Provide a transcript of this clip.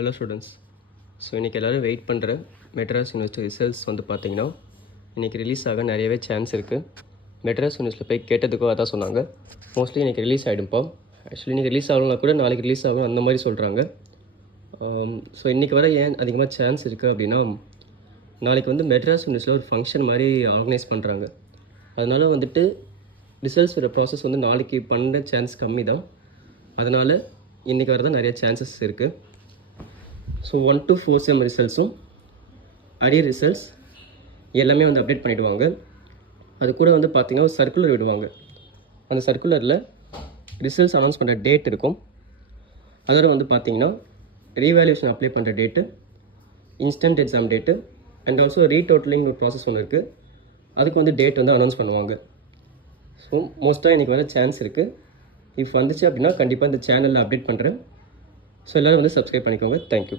Hello students. So இன்றைக்கி எல்லோரும் wait பண்ணுற மெட்ராஸ் யூனிவர்சிட்டி ரிசல்ட்ஸ் வந்து பார்த்திங்கன்னா இன்றைக்கி ரிலீஸ் ஆக நிறையவே சான்ஸ் இருக்குது. மெட்ராஸ் யூனிவர்சிட்டியில் போய் கேட்டதுக்கோ அதான் சொன்னாங்க, மோஸ்ட்லி இன்றைக்கி ரிலீஸ் ஆகிடும்ப்பா. ஆக்சுவலி இன்றைக்கி ரிலீஸ் ஆகணும்னா கூட நாளைக்கு ரிலீஸ் ஆகும் அந்த மாதிரி சொல்கிறாங்க. ஸோ இன்றைக்கி வர ஏன் அதிகமாக சான்ஸ் இருக்குது அப்படின்னா, நாளைக்கு வந்து மெட்ராஸ் யூனிவர்சிட்டியில் ஒரு ஃபங்க்ஷன் மாதிரி ஆர்கனைஸ் பண்ணுறாங்க. அதனால் வந்துட்டு ரிசல்ட்ஸ் வர ப்ராசஸ் வந்து நாளைக்கு பண்ண சான்ஸ் கம்மி தான். அதனால் இன்றைக்கி வரதான் நிறைய சான்சஸ் இருக்குது. ஸோ 1 to 4 செம் ரிசல்ட்ஸும் அரியர் ரிசல்ட்ஸ் எல்லாமே வந்து அப்டேட் பண்ணிவிடுவாங்க. அது கூட வந்து பார்த்திங்கன்னா ஒரு சர்க்குலர் விடுவாங்க. அந்த சர்க்குலரில் ரிசல்ட்ஸ் அனௌன்ஸ் பண்ணுற டேட் இருக்கும். அதோட வந்து பார்த்திங்கன்னா ரீவேல்யூஷன் அப்ளை பண்ணுற date, instant exam date and also retotalling ஒரு ப்ராசஸ் ஒன்று இருக்குது. அதுக்கு வந்து டேட் வந்து அனௌன்ஸ் பண்ணுவாங்க. ஸோ மோஸ்ட்டாக இன்றைக்கி வர சான்ஸ் இருக்குது. வந்துச்சு அப்படின்னா கண்டிப்பாக இந்த சேனலில் அப்டேட் பண்ணுறேன். ஸோ எல்லோரும் வந்து சப்ஸ்கிரைப் பண்ணிக்கோங்க. தேங்க்யூ.